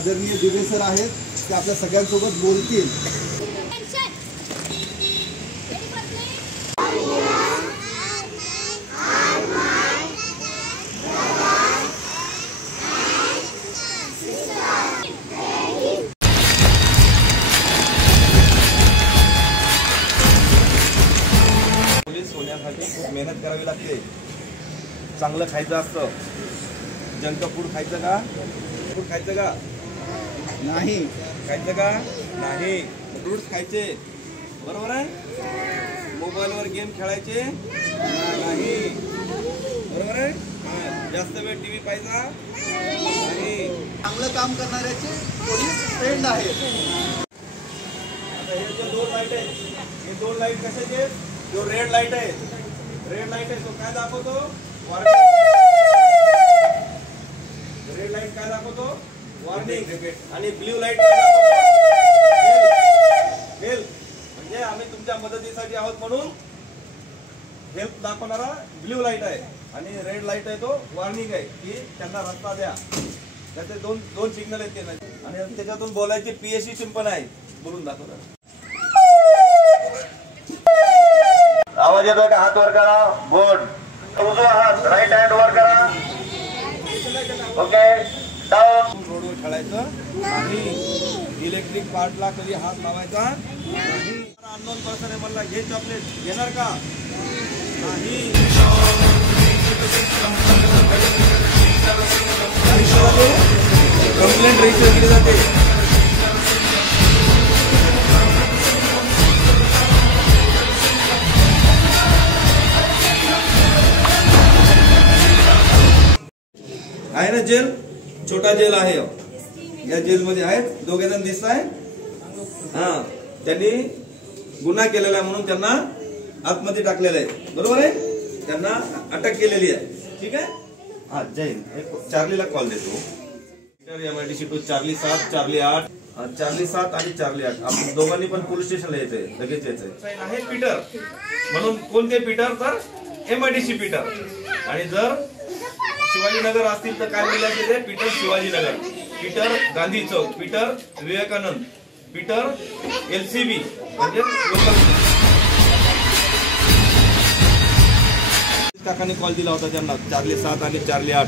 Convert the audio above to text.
आदरणीय दिवे सर आहेत, ते आपल्या सगळ्यांसोबत बोलतील. पोलीस होण्यासाठी खूप मेहनत करावी लागते. चांगलं खायचं असतं. जंक फूड खायचं का? फूड खायचं का नाही? खायचं का नाही? फ्रूट्स खायचे, बरोबर आहे. मोबाईलवर गेम खेळायचे नाही, बरोबर आहे. जास्त वेळ टीव्ही पाहायचा नाही. चांगलं काम करणाऱ्याचे पोलीस फ्रेंड आहेत. आता हे जे दोन लाईट आहेत, हे दोन लाईट कशाचे? जो रेड लाईट आहे, रेड लाईट आहे तो काय दाखवतो? रेड लाईट काय दाखवतो? वॉर्निंग. आणि ब्ल्यू लाईट काय दाखवतो? हेल्प. म्हणजे आम्ही तुमच्या मदतीसाठी आहोत म्हणून हेल्प दाखवणारा ब्ल्यू लाईट आहे. आणि रेड लाईट आहे तो वॉर्निंग आहे की त्यांना रस्ता द्या. त्याचे दोन सिग्नल आहेत ते. आणि त्याच्यातून बोलायचे पीएससी सिंपल आहे, बोलून दाखवतात. आवाज येतोय का? हात वर करा. गुड. उजवा हात राईट हँड वर करा. ओके. डाऊन. रोडवर खेळायचं नाही. इलेक्ट्रिक पार्टला कधी हात लावायचा नाही. अननोन पर्सन आहे म्हणला घे चॉकलेट, घेणार का? नाही. कंप्लेंट रजिस्टर केली जाते. आहे ना जेल? छोटा जेल आहे. या जेलमध्ये आहेत, दोघे जण दिसत आहे. हा, त्यांनी गुन्हा केलेला आहे म्हणून त्यांना आतमध्ये टाकलेलं आहे, बरोबर आहे. त्यांना अटक केलेली आहे. ठीक आहे. हा, जय हिंद. चार्लीला कॉल देतो. MIDC 2 चार्ली 7 चार्ली 8 चार्ली 7 आणि चार्ली 8. आपण दोघांनी पण पोलीस स्टेशनला यायचंय, लगेच यायचंय. आहे पीटर म्हणून. कोणते पीटर? तर MIDC पीटर. आणि जर शिवाजीनगर असतील तर काय बोलायचे ते? पीटर शिवाजीनगर, पीटर गांधी चौक, पीटर विवेकानंद, पीटर LCB म्हणजे लोकल. काकांनी कॉल दिला होता त्यांना, चार्ली 7 आणि चार्ली 8.